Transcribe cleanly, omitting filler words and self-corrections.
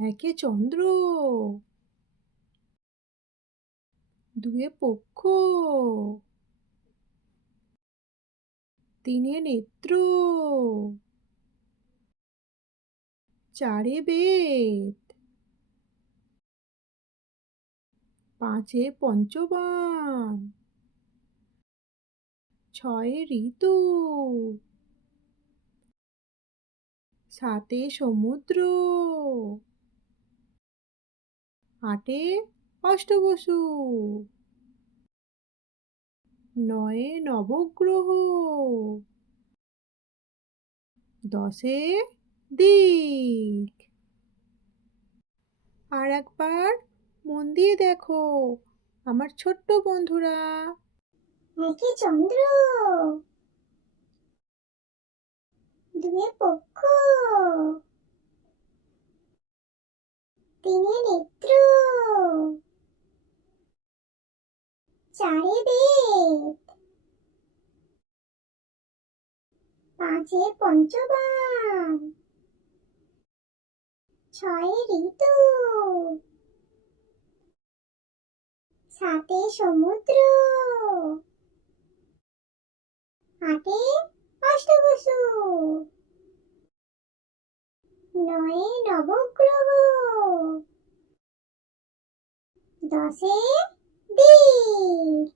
একে চন্দ্র, দুয়ে পক্ষ, তিনে নেত্র, চারে বেদ, পাঁচে পঞ্চবান, ছয়ে ঋতু, সাতে সমুদ্র, আটে অষ্টবসু, নয়ে নবগ্রহ, দশে দিক। আর একবার মন দিয়ে দেখো আমার ছোট্ট বন্ধুরা। একে চন্দ্র, দুয়ে পক্ষ, তিনে নেত্র, চারে বেদ, পাঁচে পঞ্চবান, ছয়ে ঋতু, সাতে সমুদ্র, আটে অষ্টবসু, নয়ে নবগ্রহ, দশে দিক।